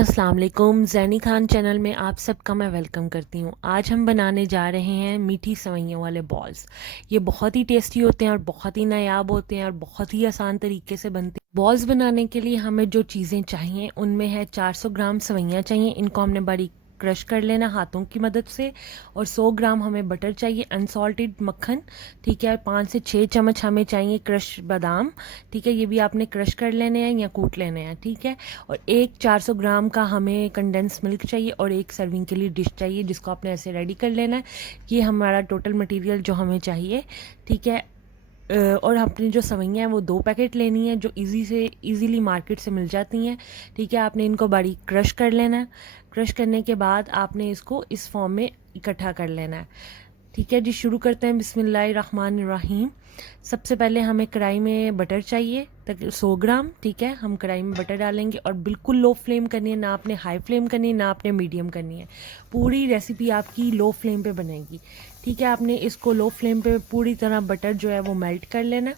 अस्सलाम वालेकुम, ज़ैनी खान चैनल में आप सबका मैं वेलकम करती हूँ। आज हम बनाने जा रहे हैं मीठी सेवइयों वाले बॉल्स। ये बहुत ही टेस्टी होते हैं और बहुत ही नायाब होते हैं और बहुत ही आसान तरीके से बनते हैं। बॉल्स बनाने के लिए हमें जो चीज़ें चाहिए उनमें है 400 ग्राम सेवइयाँ चाहिए। इनको हमने बारीक क्रश कर लेना हाथों की मदद से। और 100 ग्राम हमें बटर चाहिए, अनसॉल्टेड मक्खन। ठीक है, 5 से 6 चम्मच हमें चाहिए क्रश बादाम। ठीक है, ये भी आपने क्रश कर लेने हैं या कूट लेने हैं। ठीक है, और एक 400 ग्राम का हमें कंडेंस मिल्क चाहिए और एक सर्विंग के लिए डिश चाहिए जिसको आपने ऐसे रेडी कर लेना है। ये हमारा टोटल मटेरियल जो हमें चाहिए। ठीक है, और अपनी जो सेवइयाँ हैं वो 2 पैकेट लेनी है जो इजीली मार्केट से मिल जाती हैं। ठीक है, आपने इनको बारीक क्रश कर लेना है। क्रश करने के बाद आपने इसको इस फॉर्म में इकट्ठा कर लेना है। ठीक है जी, शुरू करते हैं। बिस्मिल्लाहिर्रहमानिर्रहीम। सबसे पहले हमें कढ़ाई में बटर चाहिए, तक 100 ग्राम। ठीक है, हम कढ़ाई में बटर डालेंगे और बिल्कुल लो फ्लेम करनी है, ना आपने हाई फ्लेम करनी है ना आपने मीडियम करनी है। पूरी रेसिपी आपकी लो फ्लेम पे बनेगी। ठीक है, आपने इसको लो फ्लेम पे पूरी तरह बटर जो है वो मेल्ट कर लेना।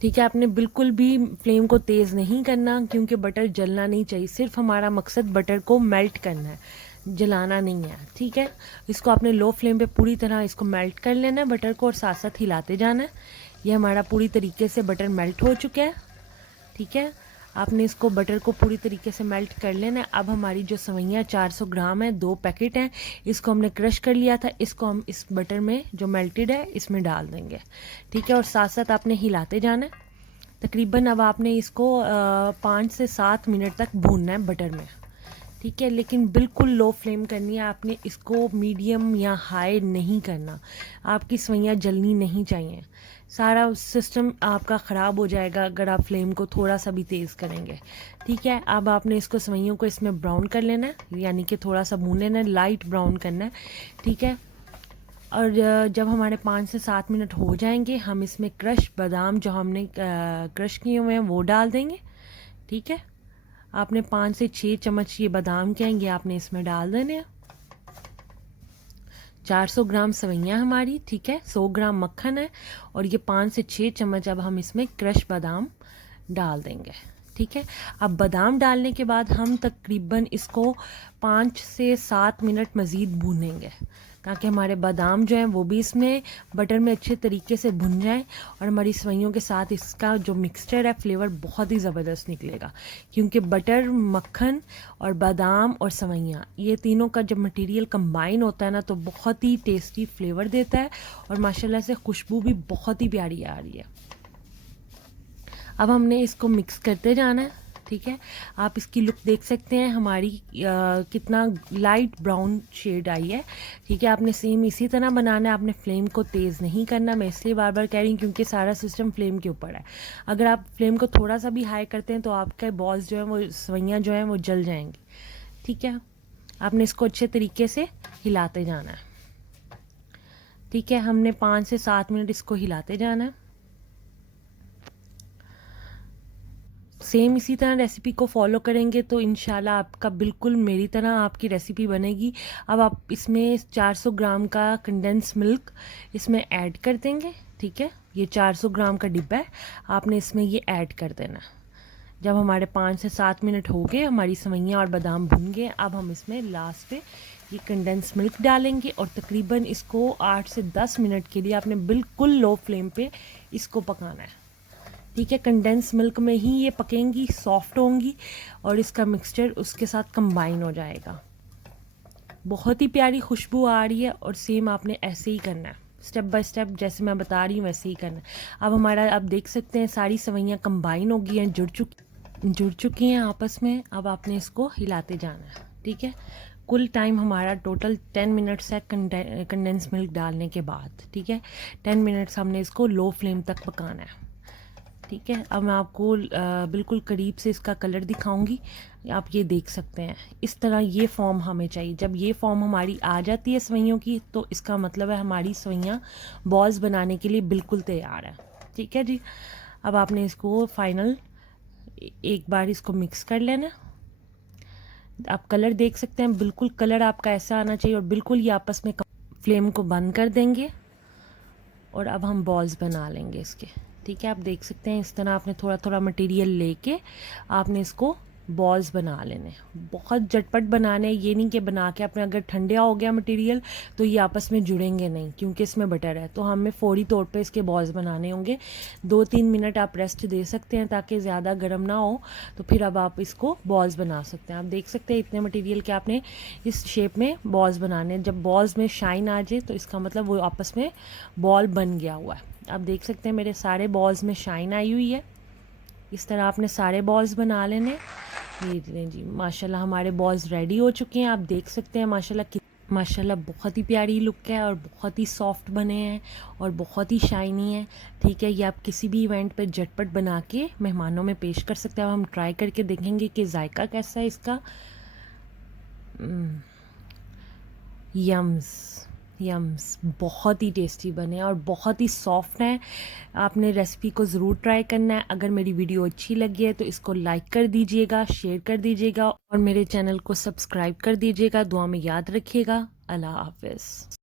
ठीक है, आपने बिल्कुल भी फ्लेम को तेज़ नहीं करना क्योंकि बटर जलना नहीं चाहिए। सिर्फ हमारा मकसद बटर को मेल्ट करना है, जलाना नहीं है। ठीक है, इसको आपने लो फ्लेम पे पूरी तरह इसको मेल्ट कर लेना है बटर को और साथ साथ हिलाते जाना है। ये हमारा पूरी तरीके से बटर मेल्ट हो चुका है। ठीक है, आपने इसको बटर को पूरी तरीके से मेल्ट कर लेना है। अब हमारी जो सेवइयाँ 400 ग्राम है, 2 पैकेट हैं, इसको हमने क्रश कर लिया था, इसको हम इस बटर में जो मेल्टेड है इसमें डाल देंगे। ठीक है, और साथ साथ आपने हिलाते जाना है। तकरीबन अब आपने इसको 5 से 7 मिनट तक भूनना है बटर में। ठीक है, लेकिन बिल्कुल लो फ्लेम करनी है, आपने इसको मीडियम या हाई नहीं करना। आपकी सेवइयाँ जलनी नहीं चाहिए, सारा सिस्टम आपका ख़राब हो जाएगा अगर आप फ्लेम को थोड़ा सा भी तेज़ करेंगे। ठीक है, अब आपने इसको सेवइयों को इसमें ब्राउन कर लेना है, यानी कि थोड़ा सा भून लेना है, लाइट ब्राउन करना है। ठीक है, और जब हमारे 5 से 7 मिनट हो जाएंगे हम इसमें क्रश बादाम जो हमने क्रश किए हुए हैं वो डाल देंगे। ठीक है, आपने 5 से 6 चम्मच ये बादाम के हैं ये आपने इसमें डाल देने हैं। 400 ग्राम सेवइयाँ हमारी। ठीक है, 100 ग्राम मक्खन है और ये 5 से 6 चम्मच अब हम इसमें क्रश बादाम डाल देंगे। ठीक है, अब बादाम डालने के बाद हम तकरीबन इसको 5 से 7 मिनट मज़ीद भूनेंगे ताकि हमारे बादाम जो हैं वो भी इसमें बटर में अच्छे तरीके से भुन जाएं और हमारी सेवइयों के साथ इसका जो मिक्सचर है फ्लेवर बहुत ही ज़बरदस्त निकलेगा। क्योंकि बटर, मक्खन और बादाम और सेवइयाँ ये तीनों का जब मटेरियल कंबाइन होता है ना तो बहुत ही टेस्टी फ्लेवर देता है और माशाल्लाह से खुशबू भी बहुत ही प्यारी आ रही है। अब हमने इसको मिक्स करते जाना है। ठीक है, आप इसकी लुक देख सकते हैं हमारी कितना लाइट ब्राउन शेड आई है। ठीक है, आपने सेम इसी तरह बनाना है, आपने फ्लेम को तेज़ नहीं करना। मैं इसलिए बार बार कह रही हूँ क्योंकि सारा सिस्टम फ्लेम के ऊपर है। अगर आप फ्लेम को थोड़ा सा भी हाई करते हैं तो आपके बॉल्स जो हैं वो सेवइयाँ जो हैं वो जल जाएंगी। ठीक है, आपने इसको अच्छे तरीके से हिलाते जाना है। ठीक है, हमने 5 से 7 मिनट इसको हिलाते जाना है। सेम इसी तरह रेसिपी को फॉलो करेंगे तो इंशाल्लाह आपका बिल्कुल मेरी तरह आपकी रेसिपी बनेगी। अब आप इसमें 400 ग्राम का कंडेंस मिल्क इसमें ऐड कर देंगे। ठीक है, ये 400 ग्राम का डिब्बा है, आपने इसमें ये ऐड कर देना। जब हमारे 5 से 7 मिनट हो गए, हमारी सेवइयाँ और बादाम भुन गए, अब हम इसमें लास्ट पे ये कंडेंस मिल्क डालेंगे और तकरीबन इसको 8 से 10 मिनट के लिए आपने बिल्कुल लो फ्लेम पे इसको पकाना है। ठीक है, कंडेंस मिल्क में ही ये पकेंगी, सॉफ्ट होंगी और इसका मिक्सचर उसके साथ कंबाइन हो जाएगा। बहुत ही प्यारी खुशबू आ रही है और सेम आपने ऐसे ही करना है, स्टेप बाय स्टेप जैसे मैं बता रही हूँ वैसे ही करना है। अब हमारा आप देख सकते हैं सारी सेवइयाँ कंबाइन हो गई हैं, जुड़ चुकी हैं आपस में। अब आपने इसको हिलाते जाना है। ठीक है, कुल टाइम हमारा टोटल 10 मिनट्स है कंडेंस मिल्क डालने के बाद। ठीक है, 10 मिनट्स हमने इसको लो फ्लेम तक पकाना है। ठीक है, अब मैं आपको बिल्कुल करीब से इसका कलर दिखाऊंगी। आप ये देख सकते हैं इस तरह ये फॉर्म हमें चाहिए। जब ये फॉर्म हमारी आ जाती है सेवइयों की तो इसका मतलब है हमारी सेवइयाँ बॉल्स बनाने के लिए बिल्कुल तैयार है। ठीक है जी, अब आपने इसको फाइनल एक बार इसको मिक्स कर लेना। आप कलर देख सकते हैं, बिल्कुल कलर आपका ऐसा आना चाहिए और बिल्कुल ये आपस में फ्लेम को बंद कर देंगे और अब हम बॉल्स बना लेंगे इसके। ठीक है, आप देख सकते हैं इस तरह आपने थोड़ा थोड़ा मटेरियल लेके आपने इसको बॉल्स बना लेने। बहुत झटपट बनाने, ये नहीं कि बना के अपने अगर ठंडा हो गया मटेरियल तो ये आपस में जुड़ेंगे नहीं, क्योंकि इसमें बटर है। तो हमें फौरी तौर पे इसके बॉल्स बनाने होंगे। 2-3 मिनट आप रेस्ट दे सकते हैं ताकि ज़्यादा गर्म ना हो, तो फिर अब आप इसको बॉल्स बना सकते हैं। आप देख सकते हैं इतने मटेरियल के आपने इस शेप में बॉल्स बनाने हैं। जब बॉल्स में शाइन आ जाए तो इसका मतलब वो आपस में बॉल बन गया हुआ है। आप देख सकते हैं मेरे सारे बॉल्स में शाइन आई हुई है। इस तरह आपने सारे बॉल्स बना लेने। ये लें जी, माशाल्लाह हमारे बॉल्स रेडी हो चुके हैं। आप देख सकते हैं माशाल्लाह बहुत ही प्यारी लुक है और बहुत ही सॉफ्ट बने हैं और बहुत ही शाइनी है। ठीक है, ये आप किसी भी इवेंट पे झटपट बना के मेहमानों में पेश कर सकते हैं। अब हम ट्राई करके देखेंगे कि जायका कैसा है इसका। यम्स यम्स, बहुत ही टेस्टी बने और बहुत ही सॉफ्ट हैं। आपने रेसिपी को ज़रूर ट्राई करना है। अगर मेरी वीडियो अच्छी लगी है तो इसको लाइक कर दीजिएगा, शेयर कर दीजिएगा और मेरे चैनल को सब्सक्राइब कर दीजिएगा। दुआ में याद रखिएगा। अल्लाह हाफ़िज़।